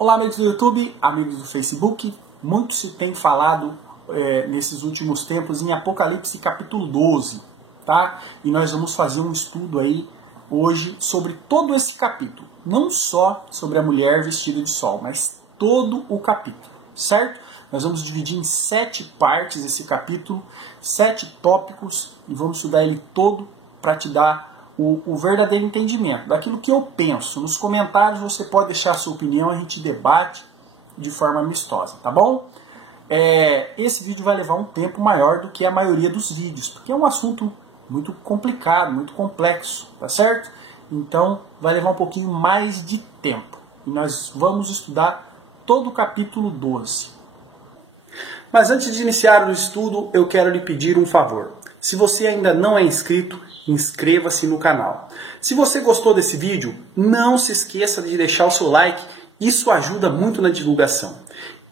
Olá, amigos do YouTube, amigos do Facebook. Muito se tem falado nesses últimos tempos em Apocalipse capítulo 12, tá? E nós vamos fazer um estudo aí hoje sobre todo esse capítulo. Não só sobre a mulher vestida de sol, mas todo o capítulo, certo? Nós vamos dividir em 7 partes esse capítulo, 7 tópicos, e vamos estudar ele todo para te dar o verdadeiro entendimento daquilo que eu penso. Nos comentários você pode deixar a sua opinião, a gente debate de forma amistosa, tá bom? Esse vídeo vai levar um tempo maior do que a maioria dos vídeos, porque é um assunto muito complicado, muito complexo, tá certo? Então vai levar um pouquinho mais de tempo. E nós vamos estudar todo o capítulo 12. Mas antes de iniciar o estudo, eu quero lhe pedir um favor. Se você ainda não é inscrito, inscreva-se no canal. Se você gostou desse vídeo, não se esqueça de deixar o seu like, isso ajuda muito na divulgação.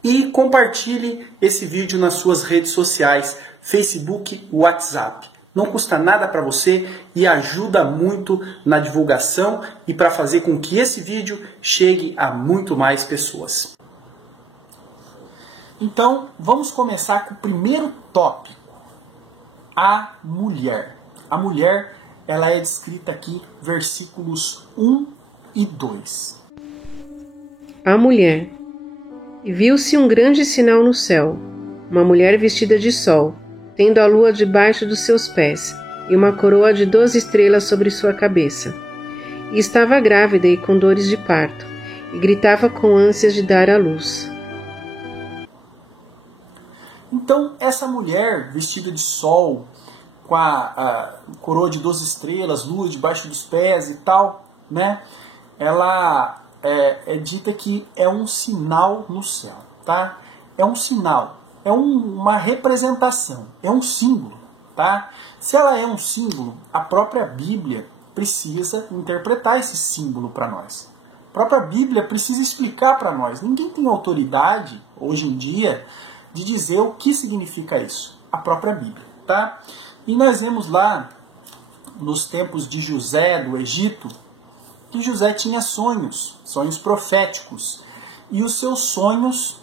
E compartilhe esse vídeo nas suas redes sociais, Facebook, WhatsApp. Não custa nada para você e ajuda muito na divulgação e para fazer com que esse vídeo chegue a muito mais pessoas. Então, vamos começar com o primeiro tópico. A mulher. A mulher, ela é descrita aqui, versículos 1 e 2. A mulher. E viu-se um grande sinal no céu, uma mulher vestida de sol, tendo a lua debaixo dos seus pés, e uma coroa de 12 estrelas sobre sua cabeça. E estava grávida e com dores de parto, e gritava com ânsias de dar à luz. Então, essa mulher vestida de sol, com a coroa de 12 estrelas, lua debaixo dos pés e tal, né? Ela é dita que é um sinal no céu, tá? É um sinal, é uma representação, é um símbolo, tá? Se ela é um símbolo, a própria Bíblia precisa interpretar esse símbolo para nós. A própria Bíblia precisa explicar para nós. Ninguém tem autoridade, hoje em dia, de dizer o que significa isso. A própria Bíblia, tá? E nós vemos lá, nos tempos de José, do Egito, que José tinha sonhos proféticos. E os seus sonhos,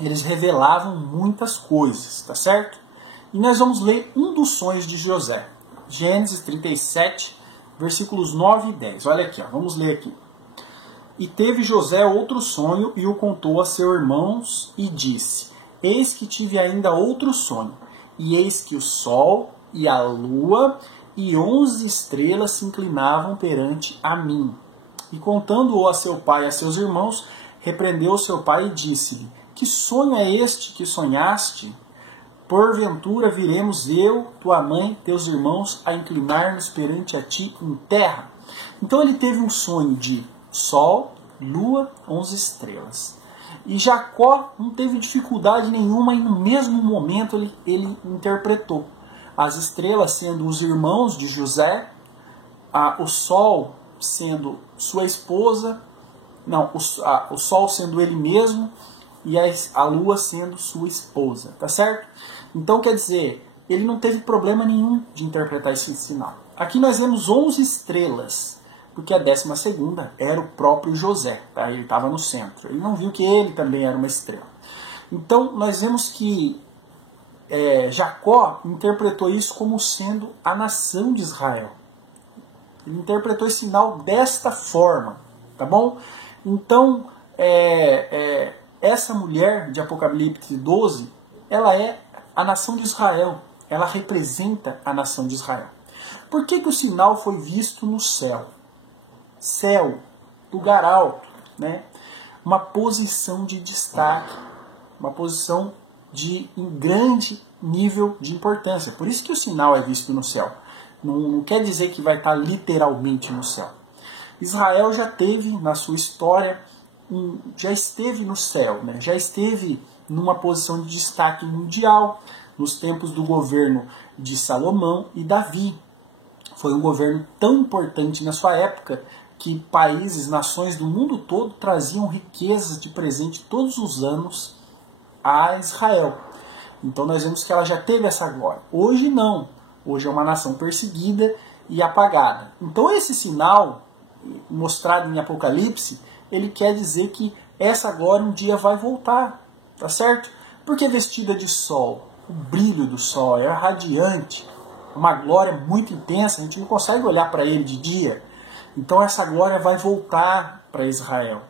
eles revelavam muitas coisas, tá certo? E nós vamos ler um dos sonhos de José. Gênesis 37, versículos 9 e 10. Olha aqui, ó, vamos ler aqui. E teve José outro sonho e o contou a seus irmãos e disse: Eis que tive ainda outro sonho, e eis que o sol e a lua e 11 estrelas se inclinavam perante a mim. E contando-o a seu pai e a seus irmãos, repreendeu seu pai e disse-lhe: Que sonho é este que sonhaste? Porventura viremos eu, tua mãe, teus irmãos, a inclinar-nos perante a ti em terra? Então ele teve um sonho de sol, lua, 11 estrelas. E Jacó não teve dificuldade nenhuma e no mesmo momento ele interpretou. As estrelas sendo os irmãos de José, o sol sendo sua esposa, o sol sendo ele mesmo e a lua sendo sua esposa, tá certo? Então quer dizer, ele não teve problema nenhum de interpretar esse sinal. Aqui nós vemos 11 estrelas. Porque a 12ª era o próprio José, tá? Ele estava no centro. Ele não viu que ele também era uma estrela. Então, nós vemos que Jacó interpretou isso como sendo a nação de Israel. Ele interpretou esse sinal desta forma, tá bom? Então, essa mulher de Apocalipse 12, ela é a nação de Israel. Ela representa a nação de Israel. Por que o sinal foi visto no céu? Céu, lugar alto, né? Uma posição de destaque, uma posição em grande nível de importância. Por isso que o sinal é visto no céu. Não quer dizer que vai estar literalmente no céu. Israel já teve na sua história, já esteve no céu, né? Já esteve numa posição de destaque mundial nos tempos do governo de Salomão e Davi. Foi um governo tão importante na sua época que países, nações do mundo todo traziam riquezas de presente todos os anos a Israel. Então nós vemos que ela já teve essa glória. Hoje não. Hoje é uma nação perseguida e apagada. Então esse sinal, mostrado em Apocalipse, ele quer dizer que essa glória um dia vai voltar, tá certo? Porque vestida de sol, o brilho do sol é radiante, uma glória muito intensa, a gente não consegue olhar para ele de dia. Então essa glória vai voltar para Israel.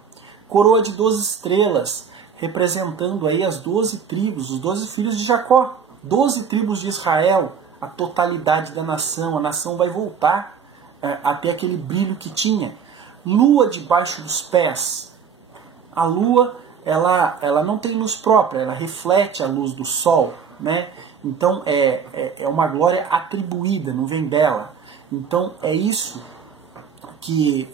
Coroa de 12 estrelas, representando aí as 12 tribos, os 12 filhos de Jacó. 12 tribos de Israel, a totalidade da nação. A nação vai voltar até aquele brilho que tinha. Lua debaixo dos pés. A lua, ela não tem luz própria, ela reflete a luz do sol, né? Então é uma glória atribuída, não vem dela. Então é isso que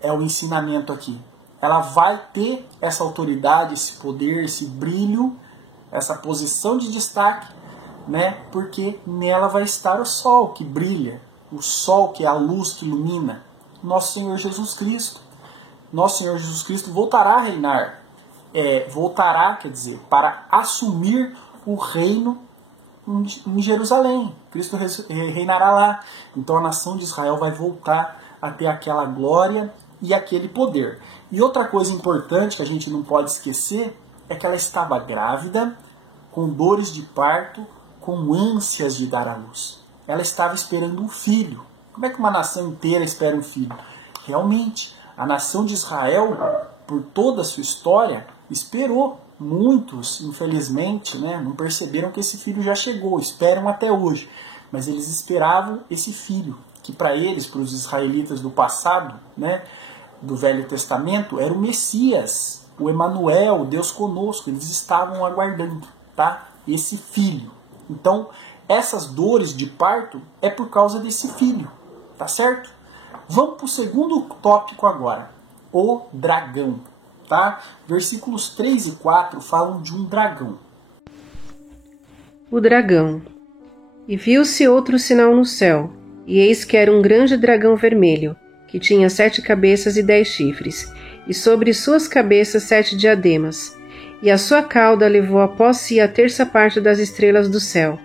é o ensinamento aqui. Ela vai ter essa autoridade, esse poder, esse brilho, essa posição de destaque, né? Porque nela vai estar o sol que brilha, o sol que é a luz que ilumina, nosso Senhor Jesus Cristo. Nosso Senhor Jesus Cristo voltará a reinar, quer dizer, para assumir o reino em Jerusalém. Cristo reinará lá. Então a nação de Israel vai voltar a ter aquela glória e aquele poder. E outra coisa importante que a gente não pode esquecer é que ela estava grávida, com dores de parto, com ânsias de dar à luz. Ela estava esperando um filho. Como é que uma nação inteira espera um filho? Realmente, a nação de Israel, por toda a sua história, esperou. Muitos, infelizmente, né, não perceberam que esse filho já chegou, esperam até hoje. Mas eles esperavam esse filho, que para eles, para os israelitas do passado, né, do Velho Testamento, era o Messias, o Emanuel, Deus conosco. Eles estavam aguardando, tá? Esse filho. Então, essas dores de parto é por causa desse filho, tá certo? Vamos para o segundo tópico agora, o dragão, tá? Versículos 3 e 4 falam de um dragão. O dragão. E viu-se outro sinal no céu, e eis que era um grande dragão vermelho, que tinha 7 cabeças e 10 chifres, e sobre suas cabeças 7 diademas. E a sua cauda levou após si a terça parte das estrelas do céu,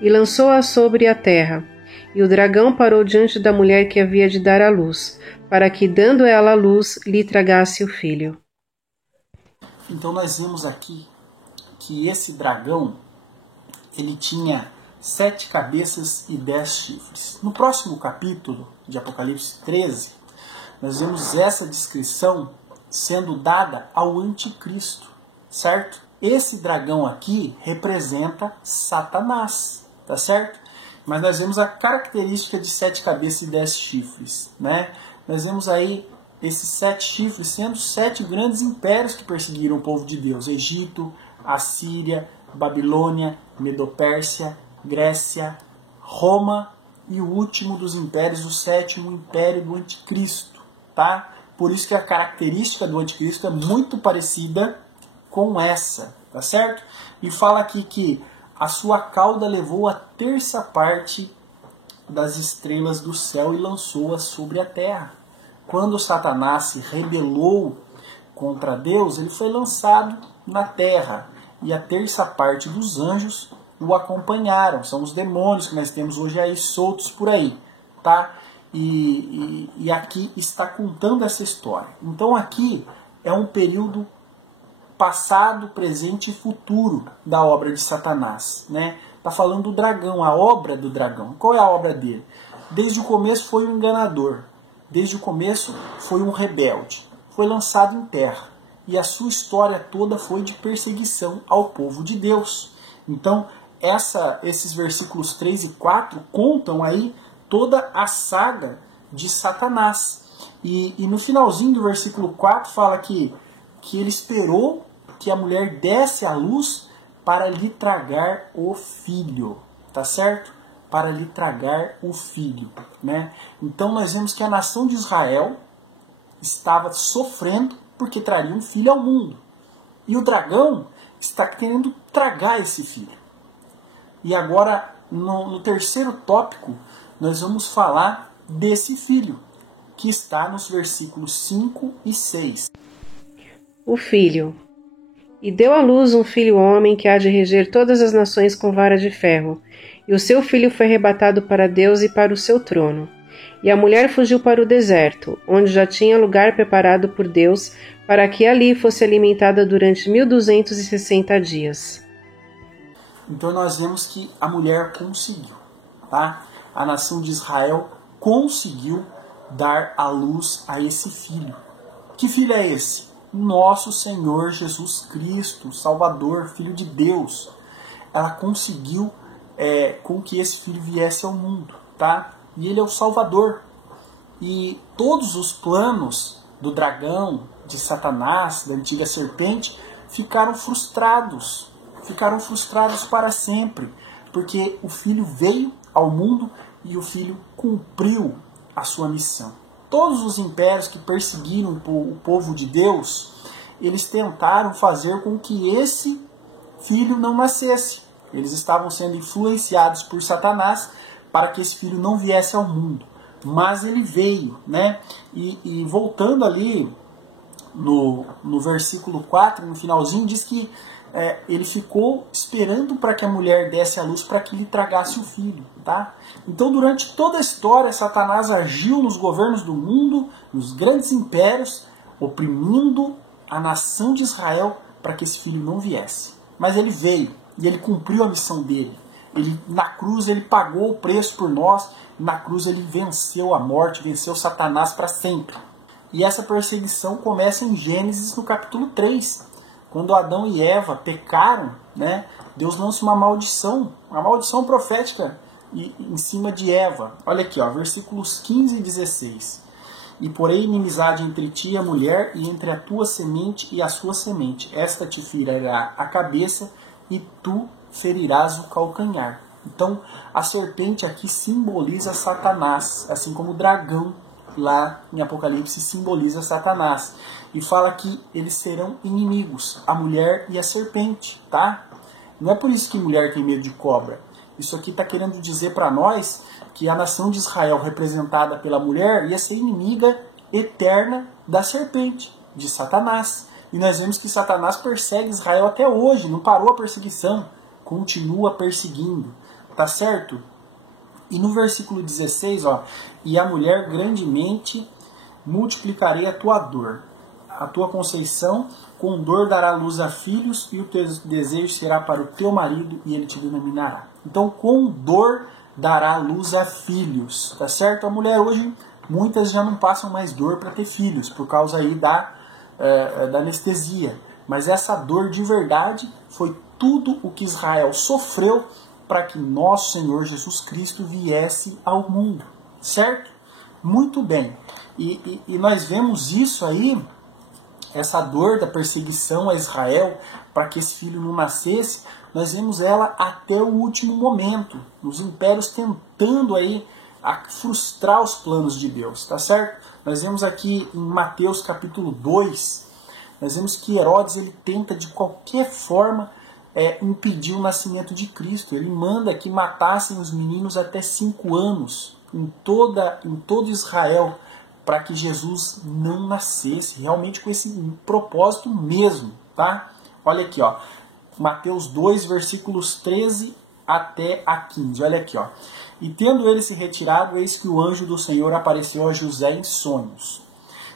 e lançou-a sobre a terra. E o dragão parou diante da mulher que havia de dar à luz, para que, dando ela à luz, lhe tragasse o filho. Então nós vemos aqui que esse dragão, ele tinha 7 cabeças e 10 chifres. No próximo capítulo de Apocalipse 13, nós vemos essa descrição sendo dada ao anticristo, certo? Esse dragão aqui representa Satanás, tá certo? Mas nós vemos a característica de 7 cabeças e 10 chifres, né? Nós vemos aí esses 7 chifres sendo 7 grandes impérios que perseguiram o povo de Deus: Egito, Assíria, Babilônia, Medopérsia, Grécia, Roma e o último dos impérios, o 7º império do anticristo, tá? Por isso que a característica do anticristo é muito parecida com essa, tá certo? E fala aqui que a sua cauda levou a terça parte das estrelas do céu e lançou-as sobre a terra. Quando Satanás se rebelou contra Deus, ele foi lançado na terra, e a terça parte dos anjos o acompanharam. São os demônios que nós temos hoje aí soltos por aí, tá? E aqui está contando essa história. Então aqui é um período passado, presente e futuro da obra de Satanás, né? Está falando do dragão, a obra do dragão. Qual é a obra dele? Desde o começo foi um enganador. Desde o começo foi um rebelde. Foi lançado em terra. E a sua história toda foi de perseguição ao povo de Deus. Então, esses versículos 3 e 4 contam aí toda a saga de Satanás. E no finalzinho do versículo 4 fala que ele esperou que a mulher desse à luz para lhe tragar o filho, tá certo? Para lhe tragar o filho, né? Então nós vemos que a nação de Israel estava sofrendo porque traria um filho ao mundo. E o dragão está querendo tragar esse filho. E agora, no terceiro tópico, nós vamos falar desse filho, que está nos versículos 5 e 6. O filho. E deu à luz um filho homem que há de reger todas as nações com vara de ferro. E o seu filho foi arrebatado para Deus e para o seu trono. E a mulher fugiu para o deserto, onde já tinha lugar preparado por Deus para que ali fosse alimentada durante 1260 dias. Então nós vemos que a mulher conseguiu, tá? A nação de Israel conseguiu dar à luz a esse filho. Que filho é esse? Nosso Senhor Jesus Cristo, Salvador, Filho de Deus. Ela conseguiu com que esse filho viesse ao mundo, tá? E ele é o Salvador. E todos os planos do dragão, de Satanás, da antiga serpente, ficaram frustrados para sempre, porque o filho veio ao mundo e o filho cumpriu a sua missão. Todos os impérios que perseguiram o povo de Deus, eles tentaram fazer com que esse filho não nascesse. Eles estavam sendo influenciados por Satanás para que esse filho não viesse ao mundo. Mas ele veio, né? E voltando ali no versículo 4, no finalzinho, diz que ele ficou esperando para que a mulher desse a luz para que lhe tragasse o filho, tá? Então, durante toda a história, Satanás agiu nos governos do mundo, nos grandes impérios, oprimindo a nação de Israel para que esse filho não viesse. Mas ele veio e ele cumpriu a missão dele. Na cruz ele pagou o preço por nós, na cruz ele venceu a morte, venceu Satanás para sempre. E essa perseguição começa em Gênesis no capítulo 3. Quando Adão e Eva pecaram, né, Deus lança uma maldição profética em cima de Eva. Olha aqui, ó, versículos 15 e 16. E porém inimizade entre ti e a mulher, e entre a tua semente e a sua semente. Esta te ferirá a cabeça, e tu ferirás o calcanhar. Então, a serpente aqui simboliza Satanás, assim como o dragão lá em Apocalipse simboliza Satanás. E fala que eles serão inimigos, a mulher e a serpente, tá? Não é por isso que mulher tem medo de cobra. Isso aqui está querendo dizer para nós que a nação de Israel, representada pela mulher, ia ser inimiga eterna da serpente, de Satanás. E nós vemos que Satanás persegue Israel até hoje, não parou a perseguição, continua perseguindo, tá certo? E no versículo 16, ó, e a mulher grandemente multiplicarei a tua dor. A tua conceição, com dor dará luz a filhos, e o teu desejo será para o teu marido, e ele te dominará. Então, com dor dará luz a filhos, tá certo? A mulher hoje, muitas já não passam mais dor para ter filhos, por causa aí da anestesia. Mas essa dor de verdade foi tudo o que Israel sofreu para que nosso Senhor Jesus Cristo viesse ao mundo, certo? Muito bem. E nós vemos isso aí, essa dor da perseguição a Israel, para que esse filho não nascesse, nós vemos ela até o último momento, nos impérios tentando aí frustrar os planos de Deus, tá certo? Nós vemos aqui em Mateus capítulo 2, nós vemos que Herodes ele tenta de qualquer forma impedir o nascimento de Cristo. Ele manda que matassem os meninos até 5 anos em todo Israel, para que Jesus não nascesse, realmente com esse propósito mesmo, tá? Olha aqui, ó, Mateus 2, versículos 13 até a 15, olha aqui, ó. E tendo ele se retirado, eis que o anjo do Senhor apareceu a José em sonhos,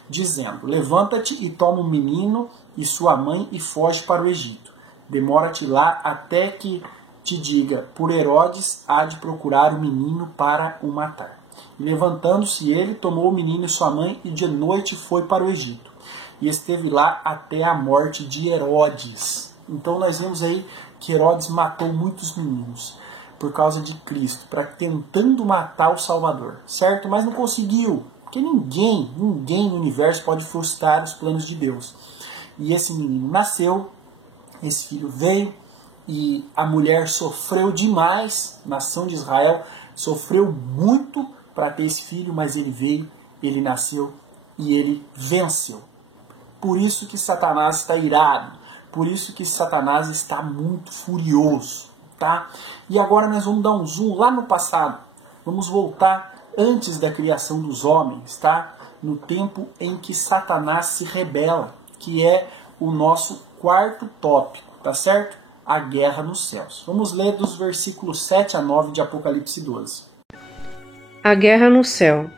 dizendo, levanta-te e toma o menino e sua mãe e foge para o Egito. Demora-te lá até que te diga, por Herodes há de procurar o menino para o matar. E levantando-se ele, tomou o menino e sua mãe, e de noite foi para o Egito. E esteve lá até a morte de Herodes. Então nós vemos aí que Herodes matou muitos meninos por causa de Cristo, tentando matar o Salvador, certo? Mas não conseguiu, porque ninguém no universo pode frustrar os planos de Deus. E esse menino nasceu, esse filho veio, e a mulher sofreu demais, a nação de Israel sofreu muito para ter esse filho, mas ele veio, ele nasceu e ele venceu. Por isso que Satanás está irado, por isso que Satanás está muito furioso, tá? E agora nós vamos dar um zoom lá no passado, vamos voltar antes da criação dos homens, tá? No tempo em que Satanás se rebela, que é o nosso quarto tópico, tá certo? A guerra nos céus. Vamos ler dos versículos 7 a 9 de Apocalipse 12. A guerra no céu.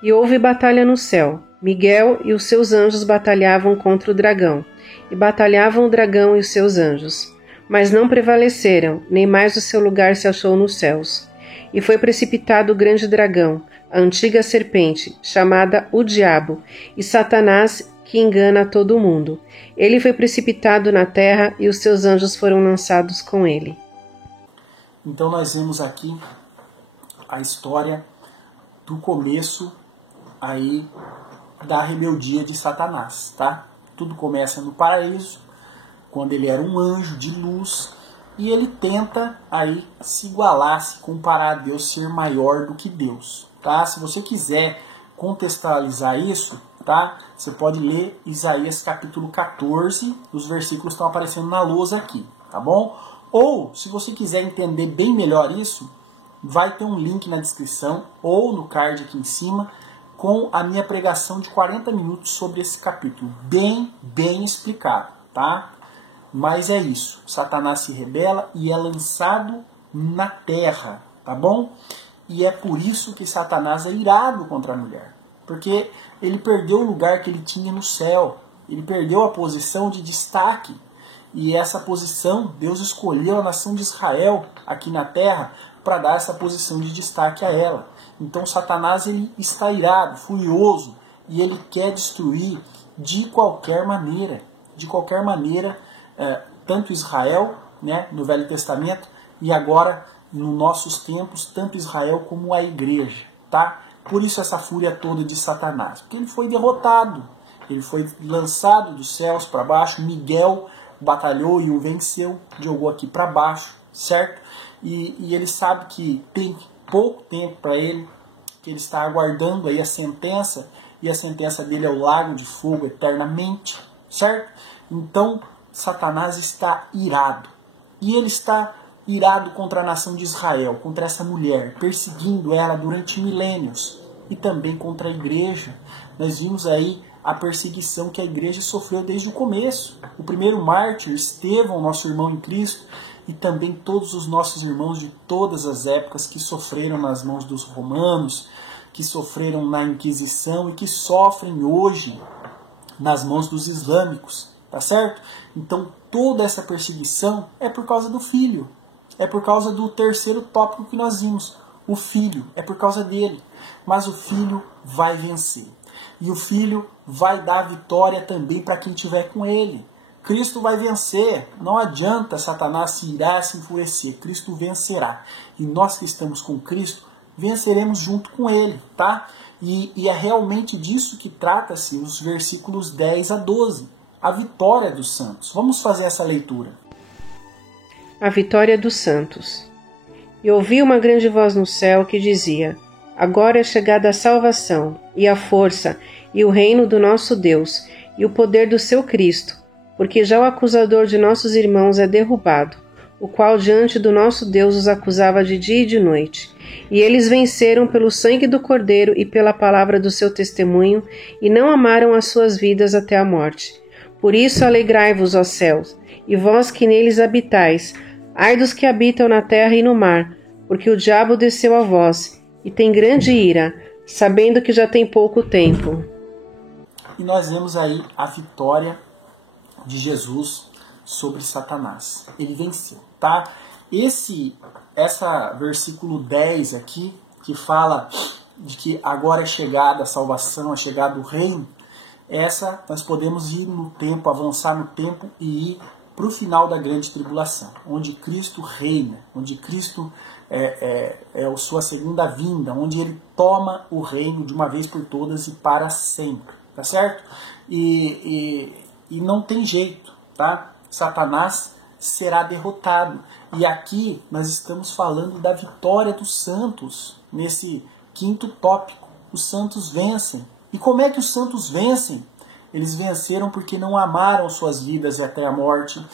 E houve batalha no céu. Miguel e os seus anjos batalhavam contra o dragão, e batalhavam o dragão e os seus anjos. Mas não prevaleceram, nem mais o seu lugar se achou nos céus. E foi precipitado o grande dragão, a antiga serpente, chamada o Diabo, e Satanás, que engana a todo o mundo. Ele foi precipitado na terra, e os seus anjos foram lançados com ele. Então nós vemos aqui a história do começo aí da rebeldia de Satanás, tá? Tudo começa no paraíso, quando ele era um anjo de luz, e ele tenta aí se igualar, se comparar a Deus, ser maior do que Deus, tá? Se você quiser contextualizar isso, tá? Você pode ler Isaías capítulo 14, os versículos estão aparecendo na lousa aqui, tá bom? Ou, se você quiser entender bem melhor isso, vai ter um link na descrição ou no card aqui em cima com a minha pregação de 40 minutos sobre esse capítulo, bem explicado, tá? Mas é isso, Satanás se rebela e é lançado na terra, tá bom? E é por isso que Satanás é irado contra a mulher, porque ele perdeu o lugar que ele tinha no céu, ele perdeu a posição de destaque, e essa posição, Deus escolheu a nação de Israel aqui na terra para dar essa posição de destaque a ela. Então Satanás ele está irado, furioso, e ele quer destruir de qualquer maneira, tanto Israel, né, no Velho Testamento, e agora nos nossos tempos, tanto Israel como a igreja, tá? Por isso essa fúria toda de Satanás, porque ele foi derrotado, ele foi lançado dos céus para baixo, Miguel batalhou e o venceu, jogou aqui para baixo, certo? E ele sabe que tem pouco tempo para ele, que ele está aguardando aí a sentença, e a sentença dele é o lago de fogo eternamente, certo? Então Satanás está irado, e ele está irado contra a nação de Israel, contra essa mulher, perseguindo ela durante milênios, e também contra a igreja. Nós vimos aí a perseguição que a igreja sofreu desde o começo. O primeiro mártir, Estevão, nosso irmão em Cristo, e também todos os nossos irmãos de todas as épocas que sofreram nas mãos dos romanos, que sofreram na Inquisição e que sofrem hoje nas mãos dos islâmicos, tá certo? Então toda essa perseguição é por causa do Filho, é por causa do terceiro tópico que nós vimos, o Filho, é por causa dele, mas o Filho vai vencer. E o Filho vai dar vitória também para quem estiver com ele. Cristo vai vencer. Não adianta Satanás se irar, se enfurecer. Cristo vencerá. E nós que estamos com Cristo, venceremos junto com ele, tá? E é realmente disso que trata-se os versículos 10 a 12. A vitória dos santos. Vamos fazer essa leitura. A vitória dos santos. E ouvi uma grande voz no céu que dizia: agora é chegada a salvação, e a força, e o reino do nosso Deus, e o poder do seu Cristo, porque já o acusador de nossos irmãos é derrubado, o qual diante do nosso Deus os acusava de dia e de noite. E eles venceram pelo sangue do Cordeiro e pela palavra do seu testemunho, e não amaram as suas vidas até a morte. Por isso alegrai-vos, ó céus, e vós que neles habitais, ai dos que habitam na terra e no mar, porque o diabo desceu a vós, e tem grande ira, sabendo que já tem pouco tempo. E nós vemos aí a vitória de Jesus sobre Satanás. Ele venceu, tá? Essa versículo 10 aqui, que fala de que agora é chegada a salvação, é chegado o reino, essa nós podemos ir no tempo, avançar no tempo e ir para o final da grande tribulação, onde Cristo reina, onde Cristo é a sua segunda vinda, onde ele toma o reino de uma vez por todas e para sempre, tá certo? E não tem jeito, tá? Satanás será derrotado. E aqui nós estamos falando da vitória dos santos, nesse quinto tópico. Os santos vencem. E como é que os santos vencem? Eles venceram porque não amaram suas vidas até a morte.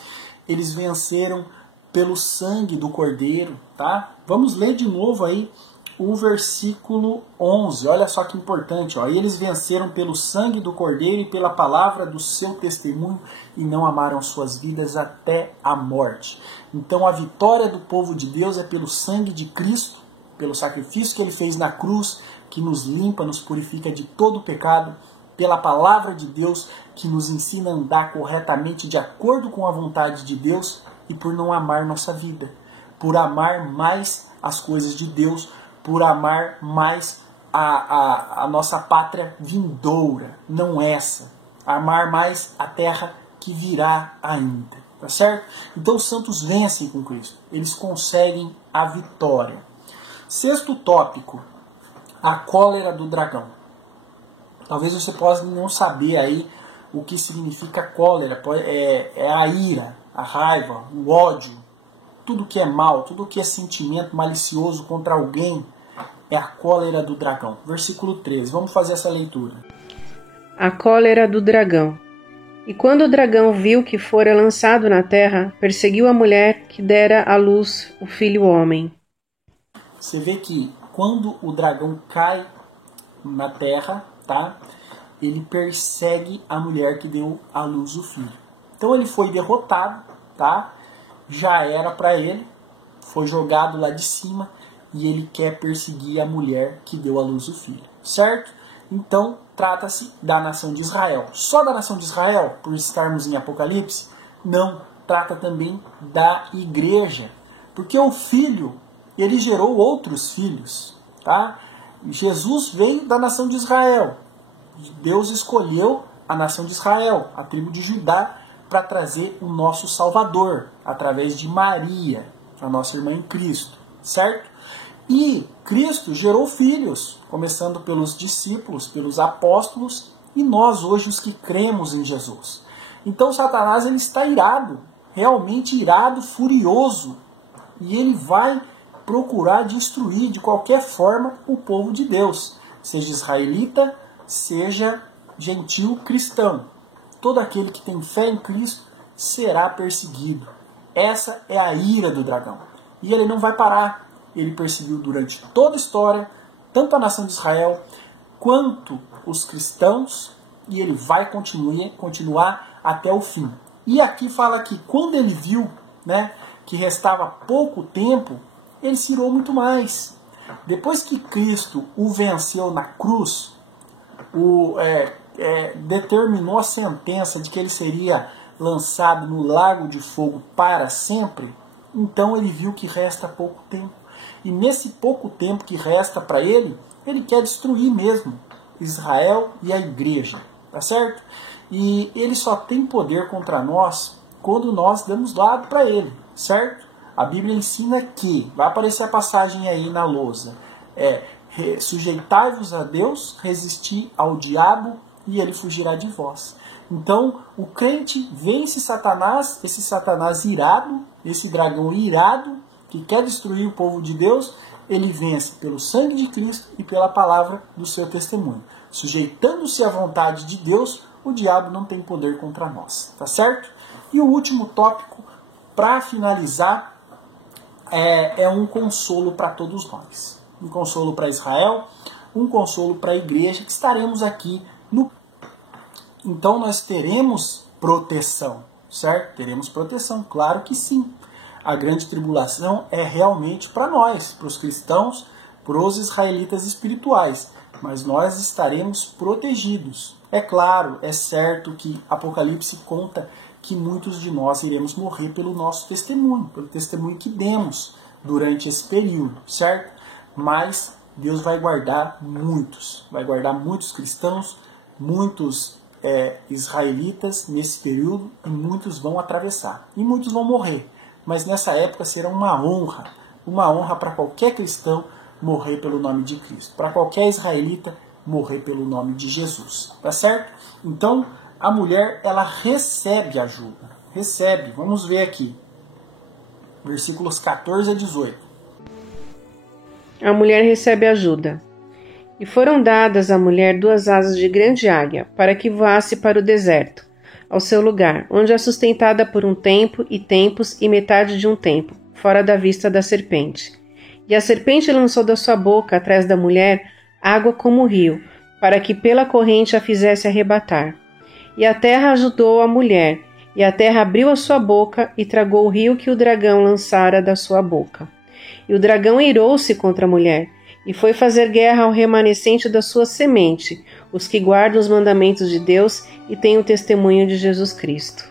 Eles venceram pelo sangue do Cordeiro, tá? Vamos ler de novo aí o versículo 11. Olha só que importante, ó. E eles venceram pelo sangue do Cordeiro e pela palavra do seu testemunho e não amaram suas vidas até a morte. Então a vitória do povo de Deus é pelo sangue de Cristo, pelo sacrifício que ele fez na cruz, que nos limpa, nos purifica de todo o pecado, pela palavra de Deus, que nos ensina a andar corretamente de acordo com a vontade de Deus, e por não amar nossa vida, por amar mais as coisas de Deus, por amar mais a nossa pátria vindoura, não essa. Amar mais a terra que virá ainda. Tá certo? Então os santos vencem com Cristo. Eles conseguem a vitória. Sexto tópico. A cólera do dragão. Talvez você possa não saber aí o que significa cólera. É a ira, a raiva, o ódio. Tudo que é mal, tudo que é sentimento malicioso contra alguém é a cólera do dragão. Versículo 13. Vamos fazer essa leitura. A cólera do dragão. E quando o dragão viu que fora lançado na terra, perseguiu a mulher que dera à luz o filho homem. Você vê que quando o dragão cai na terra, tá? Ele persegue a mulher que deu à luz o filho. Então ele foi derrotado, tá? Já era para ele, foi jogado lá de cima e ele quer perseguir a mulher que deu à luz o filho, certo? Então trata-se da nação de Israel. Só da nação de Israel, por estarmos em Apocalipse? Não, trata também da igreja, porque o filho, ele gerou outros filhos, tá? Jesus veio da nação de Israel. Deus escolheu a nação de Israel, a tribo de Judá, para trazer o nosso Salvador, através de Maria, a nossa irmã em Cristo, certo? E Cristo gerou filhos, começando pelos discípulos, pelos apóstolos, e nós hoje os que cremos em Jesus. Então Satanás ele está irado, realmente irado, furioso, e ele vai procurar destruir de qualquer forma o povo de Deus, seja israelita, seja gentil cristão. Todo aquele que tem fé em Cristo será perseguido. Essa é a ira do dragão. E ele não vai parar. Ele perseguiu durante toda a história, tanto a nação de Israel, quanto os cristãos, e ele vai continuar até o fim. E aqui fala que quando ele viu, né, que restava pouco tempo, ele se irou muito mais. Depois que Cristo o venceu na cruz, determinou a sentença de que ele seria lançado no lago de fogo para sempre, então ele viu que resta pouco tempo. E nesse pouco tempo que resta para ele, ele quer destruir mesmo Israel e a igreja, tá certo? E ele só tem poder contra nós quando nós damos lado para ele, certo? A Bíblia ensina que, vai aparecer a passagem aí na lousa, sujeitai-vos a Deus, resisti ao diabo e ele fugirá de vós. Então, o crente vence Satanás, esse Satanás irado, esse dragão irado, que quer destruir o povo de Deus, ele vence pelo sangue de Cristo e pela palavra do seu testemunho. Sujeitando-se à vontade de Deus, o diabo não tem poder contra nós, tá certo? E o último tópico, para finalizar, é um consolo para todos nós. Um consolo para Israel, um consolo para a igreja, que estaremos aqui no... Então nós teremos proteção, certo? Teremos proteção, claro que sim. A grande tribulação é realmente para nós, para os cristãos, para os israelitas espirituais, mas nós estaremos protegidos. É claro, é certo que Apocalipse conta que muitos de nós iremos morrer pelo nosso testemunho, pelo testemunho que demos durante esse período, certo? Mas Deus vai guardar muitos cristãos, muitos israelitas nesse período, e muitos vão atravessar, e muitos vão morrer. Mas nessa época será uma honra para qualquer cristão morrer pelo nome de Cristo, para qualquer israelita morrer pelo nome de Jesus, tá certo? Então, a mulher, ela recebe ajuda, vamos ver aqui, versículos 14 a 18. A mulher recebe ajuda. E foram dadas à mulher 2 asas de grande águia, para que voasse para o deserto, ao seu lugar, onde é sustentada por um tempo e tempos e metade de um tempo, fora da vista da serpente. E a serpente lançou da sua boca, atrás da mulher, água como rio, para que pela corrente a fizesse arrebatar. E a terra ajudou a mulher, e a terra abriu a sua boca e tragou o rio que o dragão lançara da sua boca. E o dragão irou-se contra a mulher, e foi fazer guerra ao remanescente da sua semente, os que guardam os mandamentos de Deus e têm o testemunho de Jesus Cristo.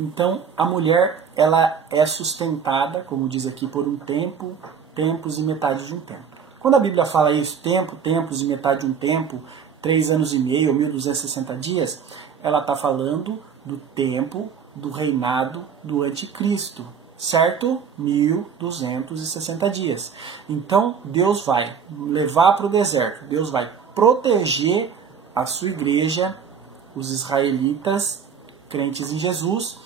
Então, a mulher, ela é sustentada, como diz aqui, por um tempo, tempos e metade de um tempo. Quando a Bíblia fala isso, tempo, tempos e metade de um tempo, 3 anos e meio ou 1260 dias, ela está falando do tempo do reinado do anticristo, certo? 1260 dias. Então, Deus vai levar para o deserto, Deus vai proteger a sua igreja, os israelitas, crentes em Jesus,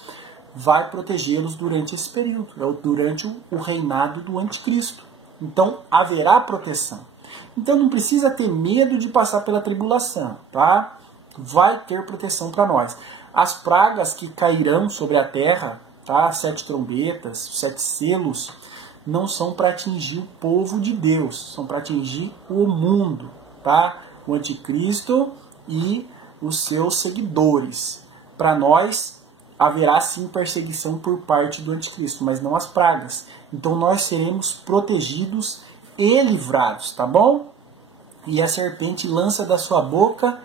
vai protegê-los durante esse período, durante o reinado do anticristo. Então, haverá proteção. Então, não precisa ter medo de passar pela tribulação, tá? Vai ter proteção para nós. As pragas que cairão sobre a terra, tá? 7 trombetas, 7 selos, não são para atingir o povo de Deus, são para atingir o mundo, tá? O anticristo e os seus seguidores. Para nós, haverá sim perseguição por parte do anticristo, mas não as pragas. Então nós seremos protegidos e livrados, tá bom? E a serpente lança da sua boca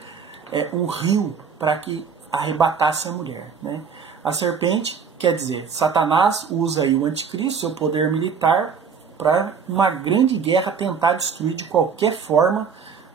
um rio para que arrebatasse a mulher, né? A serpente, quer dizer, Satanás usa aí o anticristo, seu poder militar, para uma grande guerra tentar destruir de qualquer forma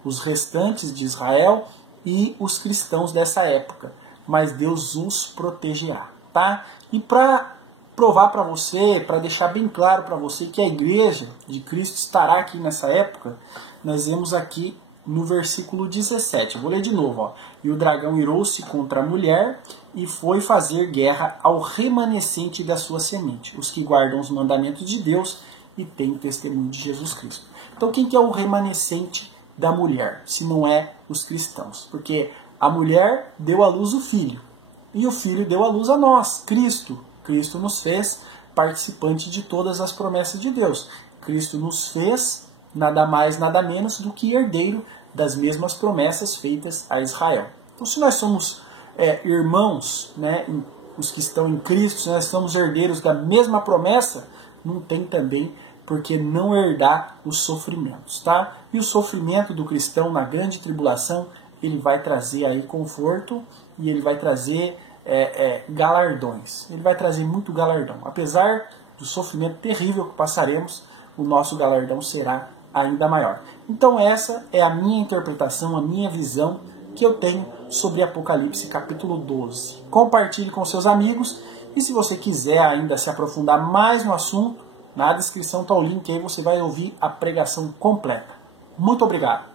os restantes de Israel e os cristãos dessa época. Mas Deus os protegerá, tá? E para provar para você, para deixar bem claro para você que a igreja de Cristo estará aqui nessa época, nós vemos aqui no versículo 17. Eu vou ler de novo, ó. E o dragão irou-se contra a mulher e foi fazer guerra ao remanescente da sua semente, os que guardam os mandamentos de Deus e têm o testemunho de Jesus Cristo. Então quem que é o remanescente da mulher, se não é os cristãos? Porque a mulher deu à luz o filho, e o filho deu à luz a nós, Cristo. Cristo nos fez participante de todas as promessas de Deus. Cristo nos fez nada mais, nada menos do que herdeiro das mesmas promessas feitas a Israel. Então, se nós somos irmãos, né, os que estão em Cristo, se nós somos herdeiros da mesma promessa, não tem também por que não herdar os sofrimentos, tá? E o sofrimento do cristão na grande tribulação, ele vai trazer aí conforto e ele vai trazer galardões. Ele vai trazer muito galardão. Apesar do sofrimento terrível que passaremos, o nosso galardão será ainda maior. Então essa é a minha interpretação, a minha visão que eu tenho sobre Apocalipse capítulo 12. Compartilhe com seus amigos e se você quiser ainda se aprofundar mais no assunto, na descrição está o link, aí você vai ouvir a pregação completa. Muito obrigado.